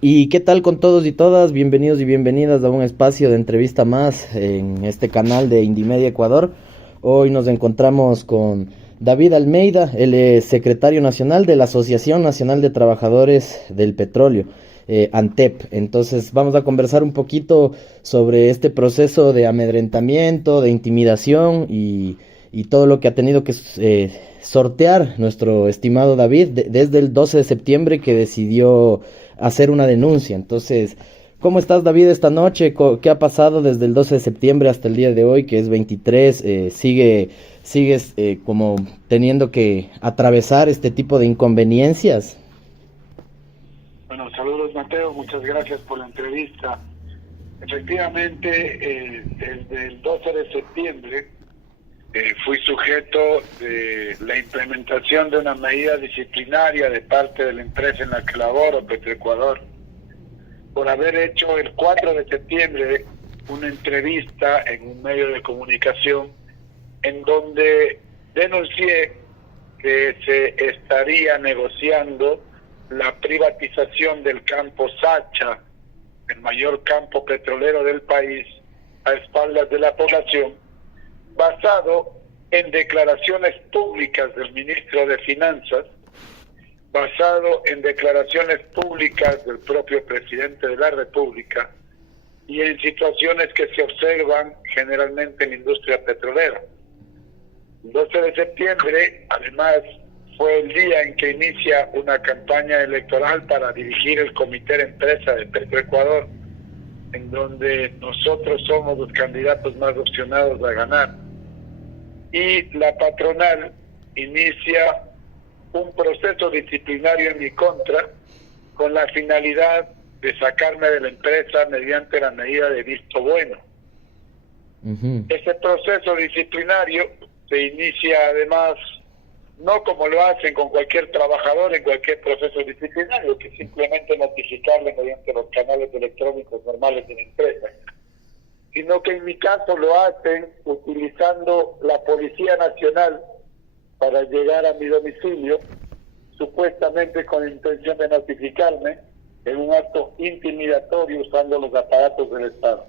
¿Y qué tal con todos y todas? Bienvenidos y bienvenidas a un espacio de entrevista más en este canal de Indimedia Ecuador. Hoy nos encontramos con David Almeida, él es secretario nacional de la Asociación Nacional de Trabajadores del Petróleo, ANTEP. Entonces vamos a conversar un poquito sobre este proceso de amedrentamiento, de intimidación y todo lo que ha tenido que sortear nuestro estimado David desde el 12 de septiembre que decidió hacer una denuncia. Entonces, ¿cómo estás, David, esta noche? ¿Qué ha pasado desde el 12 de septiembre hasta el día de hoy, que es 23? ¿Sigues como teniendo que atravesar este tipo de inconveniencias? Bueno, saludos Mateo, muchas gracias por la entrevista. Efectivamente, desde el 12 de septiembre fui sujeto de la implementación de una medida disciplinaria de parte de la empresa en la que laboro, Petroecuador, por haber hecho el 4 de septiembre una entrevista en un medio de comunicación en donde denuncié que se estaría negociando la privatización del campo Sacha, el mayor campo petrolero del país, a espaldas de la población, basado en declaraciones públicas del ministro de Finanzas, basado en declaraciones públicas del propio presidente de la República y en situaciones que se observan generalmente en la industria petrolera. El 12 de septiembre, además, fue el día en que inicia una campaña electoral para dirigir el comité de empresa de Petroecuador, en donde nosotros somos los candidatos más opcionados a ganar. Y la patronal inicia un proceso disciplinario en mi contra con la finalidad de sacarme de la empresa mediante la medida de visto bueno. Ese proceso disciplinario se inicia además no como lo hacen con cualquier trabajador en cualquier proceso disciplinario, que simplemente notificarle mediante los canales electrónicos normales de la empresa, sino que en mi caso lo hacen utilizando la Policía Nacional para llegar a mi domicilio, supuestamente con la intención de notificarme en un acto intimidatorio usando los aparatos del Estado.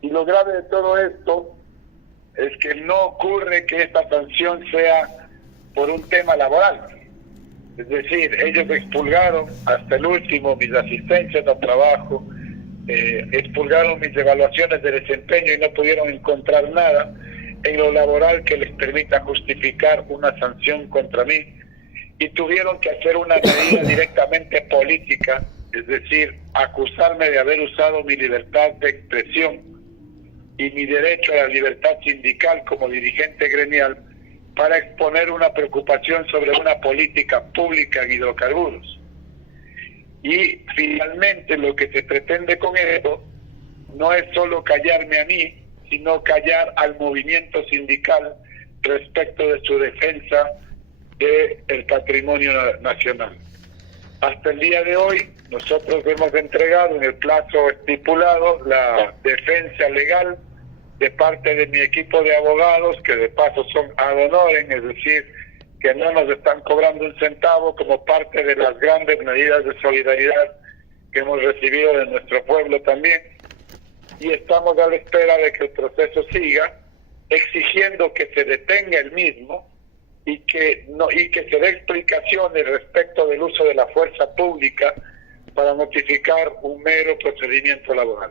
Y lo grave de todo esto es que no ocurre que esta sanción sea por un tema laboral. Es decir, ellos expulgaron hasta el último mis asistencias a trabajo, expulgaron mis evaluaciones de desempeño y no pudieron encontrar nada en lo laboral que les permita justificar una sanción contra mí, y tuvieron que hacer una medida directamente política, es decir, acusarme de haber usado mi libertad de expresión y mi derecho a la libertad sindical como dirigente gremial para exponer una preocupación sobre una política pública en hidrocarburos. Y finalmente lo que se pretende con esto no es solo callarme a mí, sino callar al movimiento sindical respecto de su defensa del patrimonio nacional. Hasta el día de hoy nosotros hemos entregado en el plazo estipulado la defensa legal de parte de mi equipo de abogados, que de paso son ad honorem, es decir, que no nos están cobrando un centavo como parte de las grandes medidas de solidaridad que hemos recibido de nuestro pueblo también. Y estamos a la espera de que el proceso siga, exigiendo que se detenga el mismo y que se dé explicaciones respecto del uso de la fuerza pública para notificar un mero procedimiento laboral.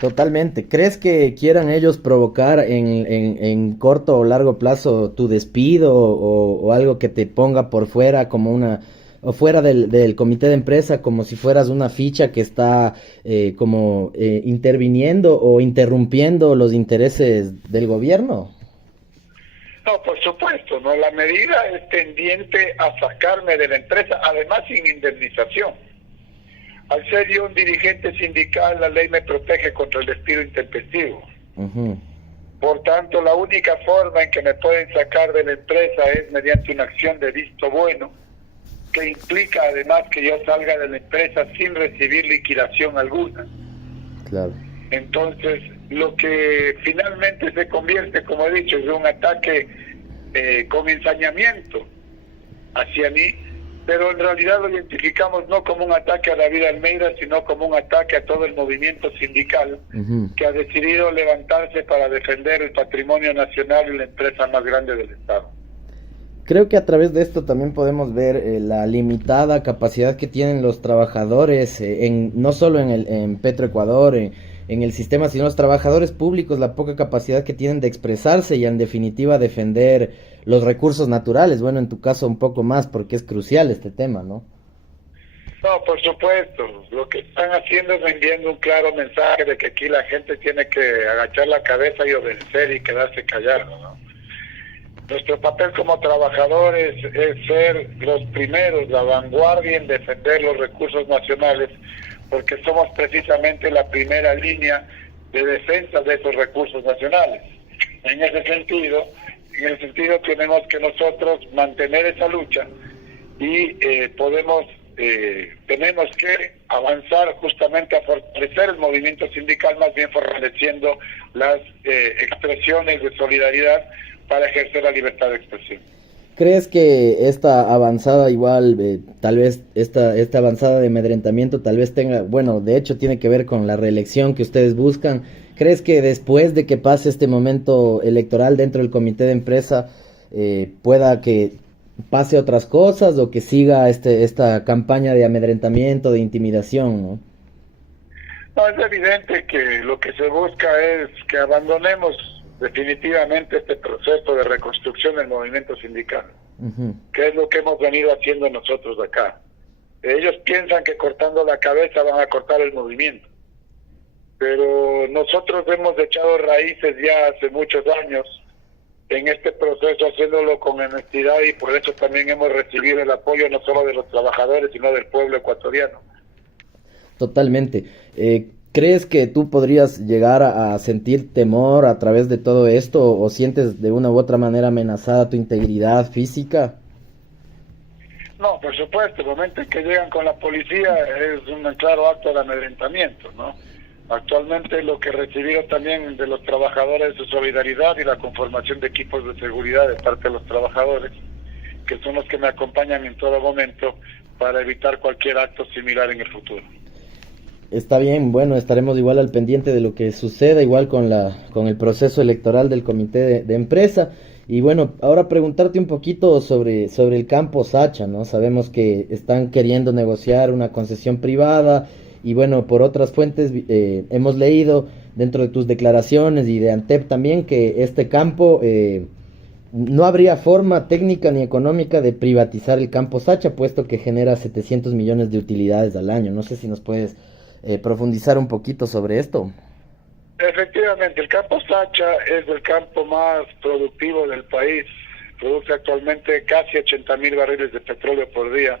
Totalmente. ¿Crees que quieran ellos provocar en corto o largo plazo tu despido o algo que te ponga por fuera como o fuera del comité de empresa, como si fueras una ficha que está interviniendo o interrumpiendo los intereses del gobierno? No, por supuesto, no. La medida es tendiente a sacarme de la empresa, además sin indemnización. Al ser yo un dirigente sindical, la ley me protege contra el despido intempestivo. Por tanto, la única forma en que me pueden sacar de la empresa es mediante una acción de visto bueno, que implica además que yo salga de la empresa sin recibir liquidación alguna. Claro. Entonces, lo que finalmente se convierte, como he dicho, en un ataque con ensañamiento hacia mí, pero en realidad lo identificamos no como un ataque a David Almeida, sino como un ataque a todo el movimiento sindical que ha decidido levantarse para defender el patrimonio nacional y la empresa más grande del Estado. Creo que a través de esto también podemos ver la limitada capacidad que tienen los trabajadores, no solo en Petroecuador, en el sistema, sino los trabajadores públicos, la poca capacidad que tienen de expresarse y en definitiva defender los recursos naturales. Bueno, en tu caso un poco más porque es crucial este tema, ¿no? No, por supuesto. Lo que están haciendo es enviando un claro mensaje de que aquí la gente tiene que agachar la cabeza y obedecer y quedarse callado, ¿no? Nuestro papel como trabajadores es ser los primeros, la vanguardia en defender los recursos nacionales, porque somos precisamente la primera línea de defensa de esos recursos nacionales. En ese sentido, tenemos que nosotros mantener esa lucha y tenemos que avanzar justamente a fortalecer el movimiento sindical, más bien fortaleciendo las expresiones de solidaridad para ejercer la libertad de expresión. ¿Crees que esta avanzada igual, tal vez esta avanzada de amedrentamiento tal vez tenga, bueno, de hecho tiene que ver con la reelección que ustedes buscan? ¿Crees que después de que pase este momento electoral dentro del comité de empresa pueda que pase otras cosas o que siga esta campaña de amedrentamiento, de intimidación, ¿no? No, es evidente que lo que se busca es que abandonemos definitivamente este proceso de reconstrucción del movimiento sindical, que es lo que hemos venido haciendo nosotros acá. Ellos piensan que cortando la cabeza van a cortar el movimiento, pero nosotros hemos echado raíces ya hace muchos años en este proceso, haciéndolo con honestidad, y por eso también hemos recibido el apoyo no solo de los trabajadores, sino del pueblo ecuatoriano. Totalmente. ¿Crees que tú podrías llegar a sentir temor a través de todo esto o sientes de una u otra manera amenazada tu integridad física? No, por supuesto, el momento en que llegan con la policía es un claro acto de amedrentamiento, ¿no? Actualmente lo que he recibido también de los trabajadores es solidaridad y la conformación de equipos de seguridad de parte de los trabajadores, que son los que me acompañan en todo momento para evitar cualquier acto similar en el futuro. Está bien, bueno, estaremos igual al pendiente de lo que suceda, igual con el proceso electoral del comité de empresa. Y bueno, ahora preguntarte un poquito sobre el campo Sacha, ¿no? Sabemos que están queriendo negociar una concesión privada y bueno, por otras fuentes hemos leído dentro de tus declaraciones y de ANTEP también que este campo no habría forma técnica ni económica de privatizar el campo Sacha, puesto que genera 700 millones de utilidades al año. No sé si nos puedes profundizar un poquito sobre esto. Efectivamente, el campo Sacha es el campo más productivo del país. Produce actualmente casi 80,000 barriles de petróleo por día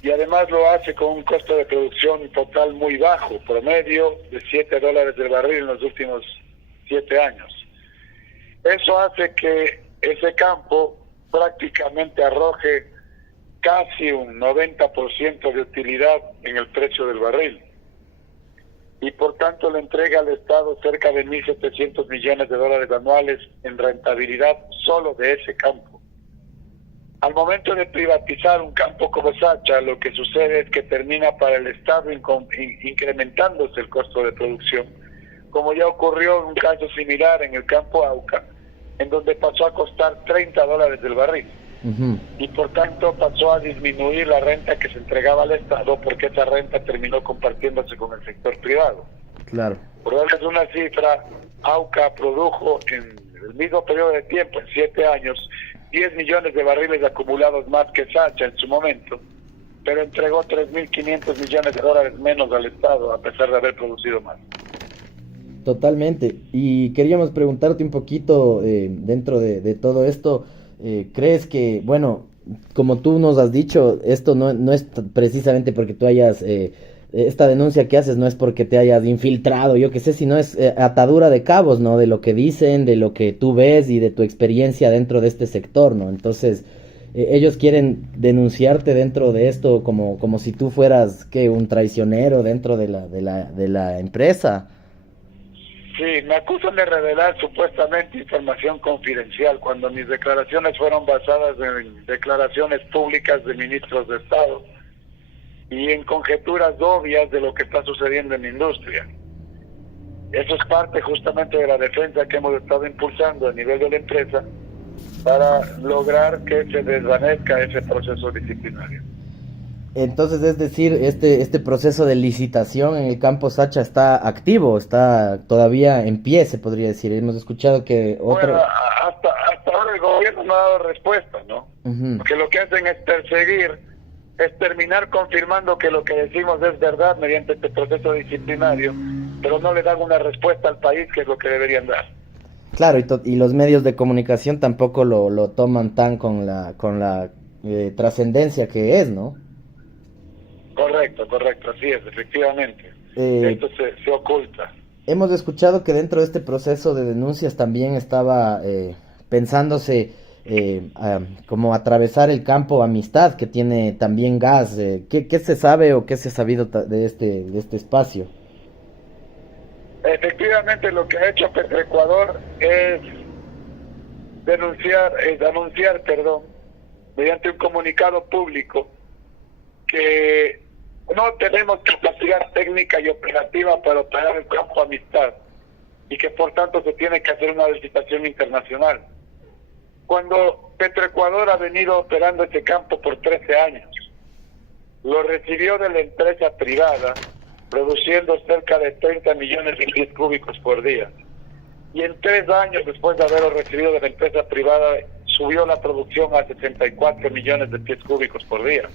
y además lo hace con un costo de producción total muy bajo, promedio de $7 del barril en los últimos 7 años. Eso hace que ese campo prácticamente arroje casi un 90% de utilidad en el precio del barril. Y por tanto le entrega al Estado cerca de $1.700 millones anuales en rentabilidad solo de ese campo. Al momento de privatizar un campo como Sacha, lo que sucede es que termina para el Estado incrementándose el costo de producción, como ya ocurrió en un caso similar en el campo Auca, en donde pasó a costar $30 del barril. Y por tanto pasó a disminuir la renta que se entregaba al Estado, porque esa renta terminó compartiéndose con el sector privado. Claro. Por darles una cifra, Auca produjo en el mismo periodo de tiempo, en 7 años, 10 millones de barriles acumulados más que Sacha en su momento, pero entregó $3.500 millones menos al Estado, a pesar de haber producido más. Totalmente. Y queríamos preguntarte un poquito dentro de todo esto. ¿Crees que, bueno, como tú nos has dicho, esto no es precisamente porque tú hayas, esta denuncia que haces no es porque te hayas infiltrado, yo qué sé, sino es atadura de cabos, ¿no? De lo que dicen, de lo que tú ves y de tu experiencia dentro de este sector, ¿no? Entonces, ellos quieren denunciarte dentro de esto como si tú fueras, ¿qué? Un traicionero dentro de la empresa. Sí, me acusan de revelar supuestamente información confidencial cuando mis declaraciones fueron basadas en declaraciones públicas de ministros de Estado y en conjeturas obvias de lo que está sucediendo en la industria. Eso es parte justamente de la defensa que hemos estado impulsando a nivel de la empresa para lograr que se desvanezca ese proceso disciplinario. Entonces, es decir, este proceso de licitación en el campo Sacha está activo, está todavía en pie, se podría decir. Hemos escuchado que Bueno, hasta ahora el gobierno no ha dado respuesta, ¿no? Porque lo que hacen es perseguir, es terminar confirmando que lo que decimos es verdad mediante este proceso disciplinario, pero no le dan una respuesta al país, que es lo que deberían dar. Claro, y los medios de comunicación tampoco lo toman tan con la trascendencia que es, ¿no? Correcto, así es, efectivamente. Esto se oculta. Hemos escuchado que dentro de este proceso de denuncias también estaba pensándose como atravesar el campo Amistad, que tiene también gas. ¿Qué se sabe o qué se ha sabido de este espacio? Efectivamente, lo que ha hecho Petroecuador es anunciar, mediante un comunicado público, que no tenemos capacidad técnica y operativa para operar el campo Amistad y que por tanto se tiene que hacer una licitación internacional. Cuando Petroecuador ha venido operando ese campo por 13 años, lo recibió de la empresa privada, produciendo cerca de 30 millones de pies cúbicos por día. Y en 3 años después de haberlo recibido de la empresa privada, subió la producción a 64 millones de pies cúbicos por día.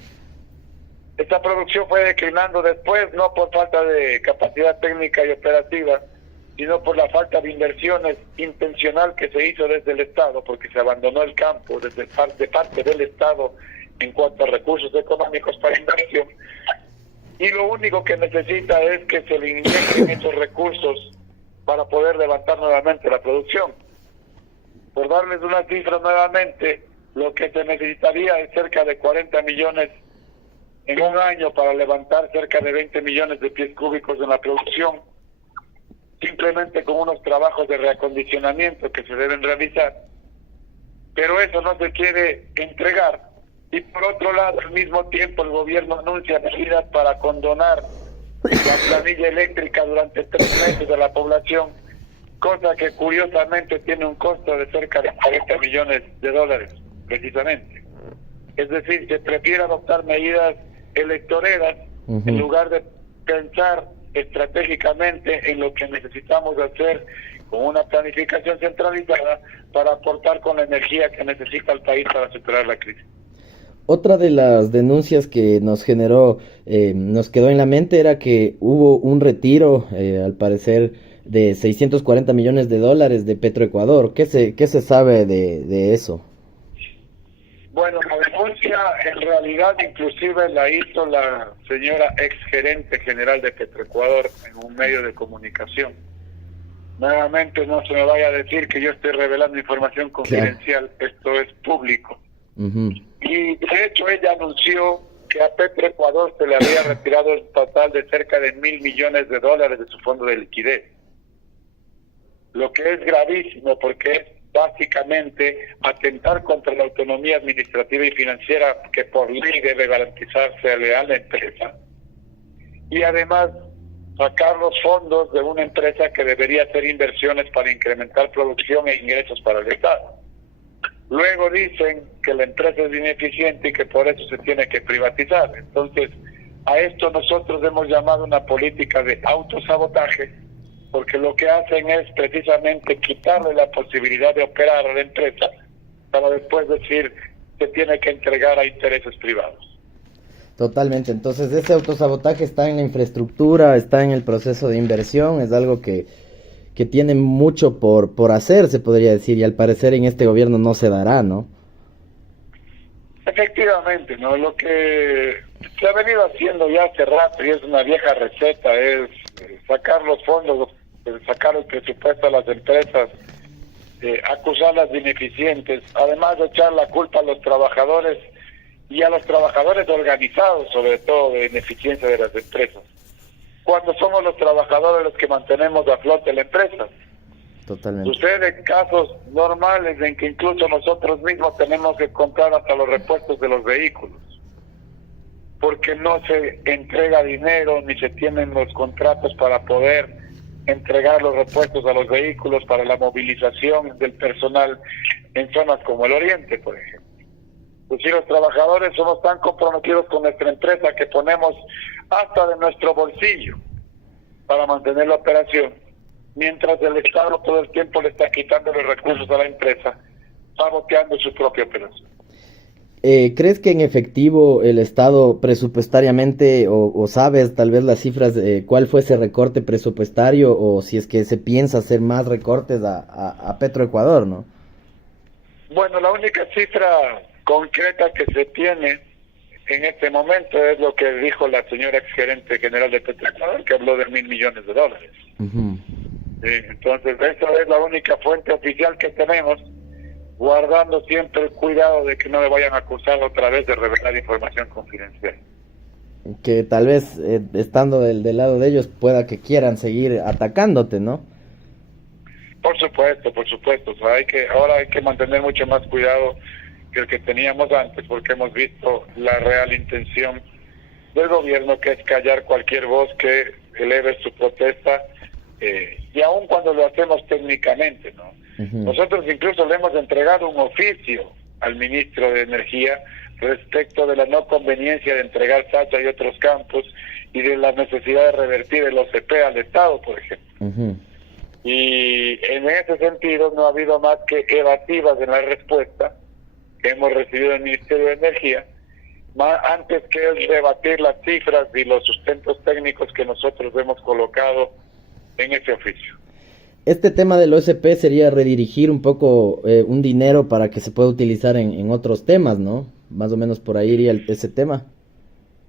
Esta producción fue declinando después, no por falta de capacidad técnica y operativa, sino por la falta de inversiones intencional que se hizo desde el Estado, porque se abandonó el campo de parte del Estado en cuanto a recursos económicos para inversión. Y lo único que necesita es que se le inyecten esos recursos para poder levantar nuevamente la producción. Por darles una cifra nuevamente, lo que se necesitaría es cerca de 40 millones en un año para levantar cerca de 20 millones de pies cúbicos en la producción, simplemente con unos trabajos de reacondicionamiento que se deben realizar. Pero eso no se quiere entregar. Y por otro lado, al mismo tiempo, el gobierno anuncia medidas para condonar la planilla eléctrica durante 3 meses de la población, cosa que curiosamente tiene un costo de cerca de 40 millones de dólares, precisamente. Es decir, se prefiere adoptar medidas electoreras en lugar de pensar estratégicamente en lo que necesitamos hacer con una planificación centralizada para aportar con la energía que necesita el país para superar la crisis. Otra de las denuncias que nos generó, nos quedó en la mente era que hubo un retiro, al parecer, de 640 millones de dólares de Petroecuador. ¿Qué se sabe de eso? Bueno, la denuncia en realidad inclusive la hizo la señora exgerente general de Petroecuador en un medio de comunicación. Nuevamente no se me vaya a decir que yo estoy revelando información confidencial, claro. Esto es público. Y de hecho ella anunció que a Petroecuador se le había retirado el total de cerca de 1.000 millones de dólares de su fondo de liquidez. Lo que es gravísimo porque es básicamente atentar contra la autonomía administrativa y financiera que por ley debe garantizarse a la empresa, y además sacar los fondos de una empresa que debería hacer inversiones para incrementar producción e ingresos para el Estado. Luego dicen que la empresa es ineficiente y que por eso se tiene que privatizar. Entonces, a esto nosotros hemos llamado una política de autosabotaje, porque lo que hacen es precisamente quitarle la posibilidad de operar a la empresa para después decir que tiene que entregar a intereses privados. Totalmente, entonces ese autosabotaje está en la infraestructura, está en el proceso de inversión, es algo que tiene mucho por hacer, se podría decir, y al parecer en este gobierno no se dará, ¿no? Efectivamente, ¿no? Lo que se ha venido haciendo ya hace rato y es una vieja receta, es sacar los fondos, sacar el presupuesto a las empresas, acusarlas de ineficientes, además de echar la culpa a los trabajadores y a los trabajadores organizados, sobre todo, de ineficiencia de las empresas. cuando somos los trabajadores los que mantenemos a flote la empresa. Totalmente. Sucede casos normales en que incluso nosotros mismos tenemos que comprar hasta los repuestos de los vehículos, porque no se entrega dinero ni se tienen los contratos para poder entregar los repuestos a los vehículos para la movilización del personal en zonas como el Oriente, por ejemplo. Pues si los trabajadores somos tan comprometidos con nuestra empresa que ponemos hasta de nuestro bolsillo para mantener la operación, mientras el Estado todo el tiempo le está quitando los recursos a la empresa, saboteando su propia operación. ¿Crees que en efectivo el Estado presupuestariamente, o sabes tal vez las cifras, cuál fue ese recorte presupuestario, o si es que se piensa hacer más recortes a Petroecuador, ¿no? Bueno, la única cifra concreta que se tiene en este momento es lo que dijo la señora exgerente general de Petroecuador, que habló de $1.000 millones. Uh-huh. Entonces, esa es la única fuente oficial que tenemos, guardando siempre el cuidado de que no me vayan a acusar otra vez de revelar información confidencial. Que tal vez, estando del lado de ellos, pueda que quieran seguir atacándote, ¿no? Por supuesto. O sea, ahora hay que mantener mucho más cuidado que el que teníamos antes, porque hemos visto la real intención del gobierno, que es callar cualquier voz que eleve su protesta, y aun cuando lo hacemos técnicamente, ¿no? Uh-huh. Nosotros incluso le hemos entregado un oficio al ministro de Energía respecto de la no conveniencia de entregar Sacha y otros campos y de la necesidad de revertir el OCP al Estado, por ejemplo. Uh-huh. Y en ese sentido no ha habido más que evasivas en la respuesta que hemos recibido del Ministerio de Energía, antes que el debatir las cifras y los sustentos técnicos que nosotros hemos colocado en ese oficio. Este tema del OSP sería redirigir un poco un dinero para que se pueda utilizar en otros temas, ¿no? Más o menos por ahí iría ese tema.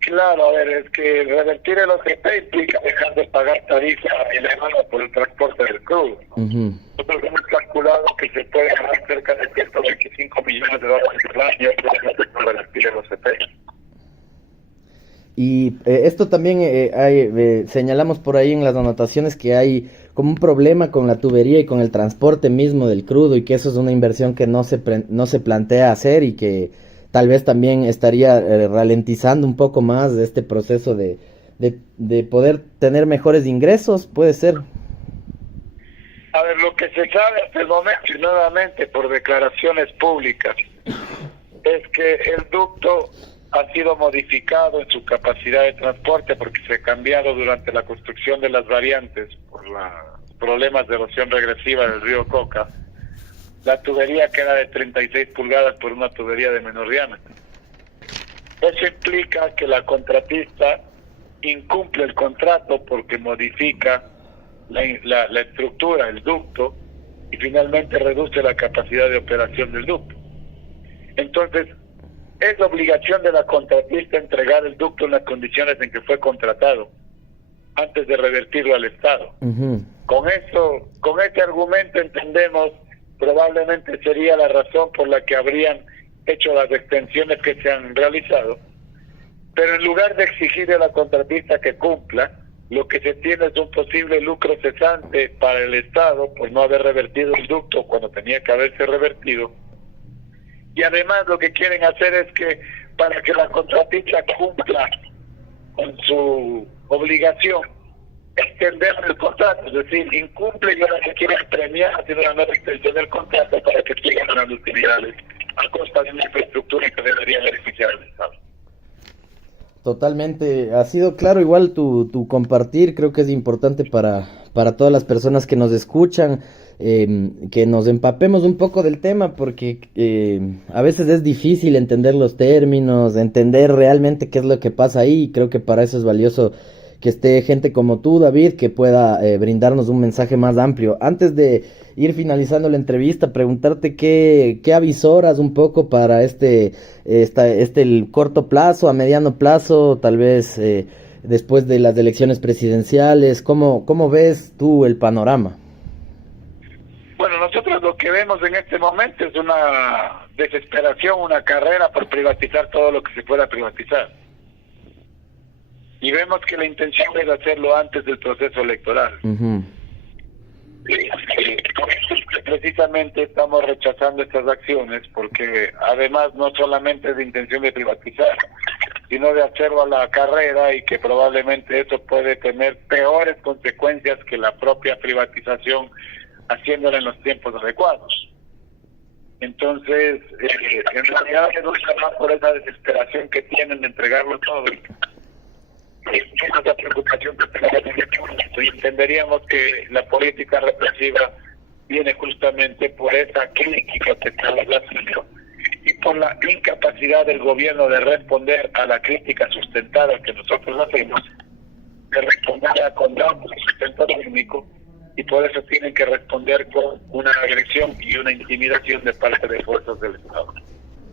Claro, a ver, es que revertir el OSP implica dejar de pagar tarifa elevada por el transporte del crudo, ¿no? Uh-huh. Nosotros hemos calculado que se puede ganar cerca de $125 millones al año por revertir el OSP. Y esto también señalamos por ahí en las anotaciones que hay como un problema con la tubería y con el transporte mismo del crudo, y que eso es una inversión que no se plantea hacer, y que tal vez también estaría ralentizando un poco más este proceso de poder tener mejores ingresos, puede ser. A ver, lo que se sabe hasta el momento, y nuevamente por declaraciones públicas, es que el ducto ha sido modificado en su capacidad de transporte porque se ha cambiado durante la construcción de las variantes por los problemas de erosión regresiva del río Coca. La tubería queda de 36 pulgadas por una tubería de menor diámetro. Eso implica que la contratista incumple el contrato porque modifica la estructura, el ducto, y finalmente reduce la capacidad de operación del ducto. Entonces, es obligación de la contratista entregar el ducto en las condiciones en que fue contratado antes de revertirlo al Estado. Uh-huh. Con este argumento entendemos probablemente sería la razón por la que habrían hecho las extensiones que se han realizado, pero en lugar de exigirle a la contratista que cumpla, lo que se tiene es un posible lucro cesante para el Estado por no haber revertido el ducto cuando tenía que haberse revertido. Y además lo que quieren hacer es que para que la contratista cumpla con su obligación, extender el contrato, es decir, incumple y ahora se quieren premiar haciendo una nueva extensión del contrato para que sigan las utilidades a costa de una infraestructura que debería beneficiar al Estado. Totalmente, ha sido claro igual tu compartir, creo que es importante para todas las personas que nos escuchan, que nos empapemos un poco del tema, porque a veces es difícil entender los términos, entender realmente qué es lo que pasa ahí, y creo que para eso es valioso que esté gente como tú, David, que pueda brindarnos un mensaje más amplio. Antes de ir finalizando la entrevista, preguntarte qué avisoras un poco para el corto plazo, a mediano plazo, tal vez después de las elecciones presidenciales. ¿Cómo ves tú el panorama? Bueno, nosotros lo que vemos en este momento es una desesperación, una carrera por privatizar todo lo que se pueda privatizar. y vemos que la intención es hacerlo antes del proceso electoral. Uh-huh. Precisamente estamos rechazando estas acciones porque además no solamente es de intención de privatizar, sino de hacerlo a la carrera, y que probablemente eso puede tener peores consecuencias que la propia privatización, haciéndola en los tiempos adecuados. Entonces, en realidad me gusta más por esa desesperación que tienen de entregarlo todo. Esa preocupación que tenemos, y entenderíamos que la política represiva viene justamente por esa crítica que estamos haciendo y por la incapacidad del gobierno de responder a la crítica sustentada que nosotros hacemos, de responder con datos y sustento técnico, y por eso tienen que responder con una agresión y una intimidación de parte de fuerzas del Estado.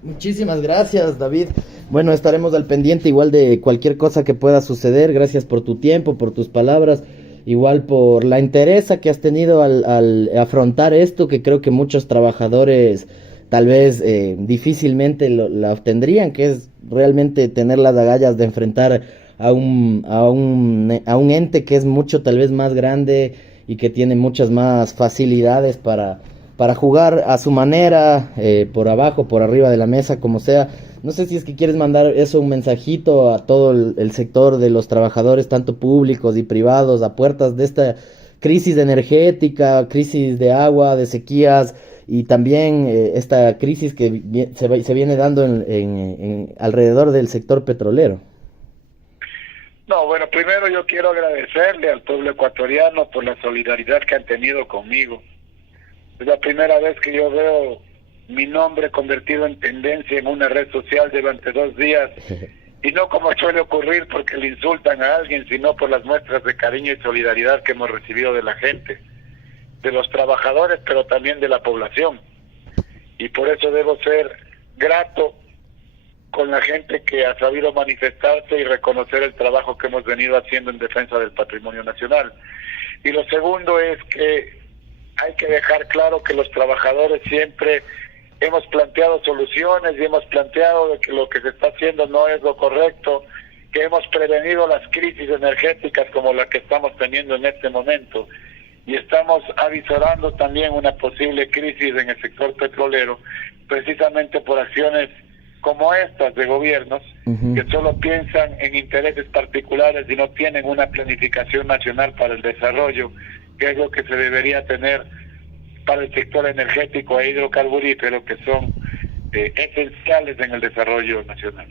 Muchísimas gracias, David. Bueno, estaremos al pendiente igual de cualquier cosa que pueda suceder. Gracias por tu tiempo, por tus palabras, igual por la entereza que has tenido al afrontar esto, que creo que muchos trabajadores tal vez difícilmente la obtendrían, que es realmente tener las agallas de enfrentar a un ente que es mucho tal vez más grande y que tiene muchas más facilidades para jugar a su manera, por abajo, por arriba de la mesa, como sea. No sé si es que quieres mandar eso, un mensajito a todo el sector de los trabajadores, tanto públicos y privados, a puertas de esta crisis energética, crisis de agua, de sequías, y también esta crisis que se viene dando en alrededor del sector petrolero. No, bueno, primero yo quiero agradecerle al pueblo ecuatoriano por la solidaridad que han tenido conmigo. Es la primera vez que yo veo mi nombre convertido en tendencia en una red social durante 2 días, y no como suele ocurrir porque le insultan a alguien, sino por las muestras de cariño y solidaridad que hemos recibido de la gente, de los trabajadores, pero también de la población. Y por eso debo ser grato con la gente que ha sabido manifestarse y reconocer el trabajo que hemos venido haciendo en defensa del patrimonio nacional. Y lo segundo es que hay que dejar claro que los trabajadores siempre hemos planteado soluciones y hemos planteado de que lo que se está haciendo no es lo correcto, que hemos prevenido las crisis energéticas como la que estamos teniendo en este momento, y estamos avisorando también una posible crisis en el sector petrolero, precisamente por acciones como estas de gobiernos que solo piensan en intereses particulares y no tienen una planificación nacional para el desarrollo, que es lo que se debería tener para el sector energético e hidrocarburífero, que son esenciales en el desarrollo nacional.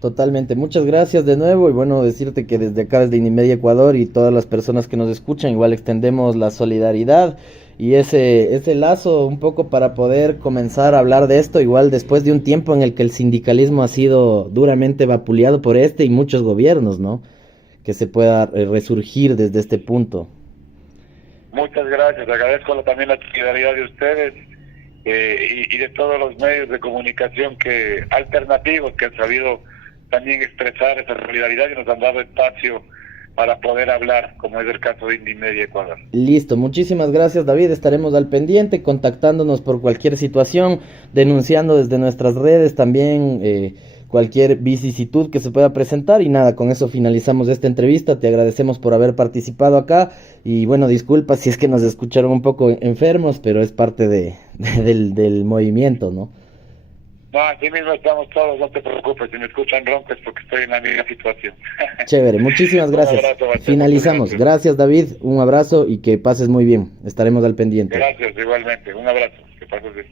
Totalmente, muchas gracias de nuevo, y bueno, decirte que desde acá, desde Indimedia Ecuador, y todas las personas que nos escuchan, igual extendemos la solidaridad y ese lazo un poco para poder comenzar a hablar de esto, igual después de un tiempo en el que el sindicalismo ha sido duramente vapuleado por y muchos gobiernos, ¿no? Que se pueda resurgir desde este punto. Muchas gracias, agradezco también la solidaridad de ustedes y de todos los medios de comunicación alternativos que han sabido también expresar esa solidaridad y nos han dado espacio para poder hablar, como es el caso de Indimedia Ecuador. Listo, muchísimas gracias, David, estaremos al pendiente, contactándonos por cualquier situación, denunciando desde nuestras redes también cualquier vicisitud que se pueda presentar, y nada, con eso finalizamos esta entrevista. Te agradecemos por haber participado acá, y bueno, disculpa si es que nos escucharon un poco enfermos, pero es parte del movimiento, ¿no? No, así mismo estamos todos, no te preocupes, si me escuchan ronco es porque estoy en la misma situación. Chévere, muchísimas gracias. Un abrazo, finalizamos, gracias David, un abrazo y que pases muy bien, estaremos al pendiente. Gracias, igualmente, un abrazo, que pases bien.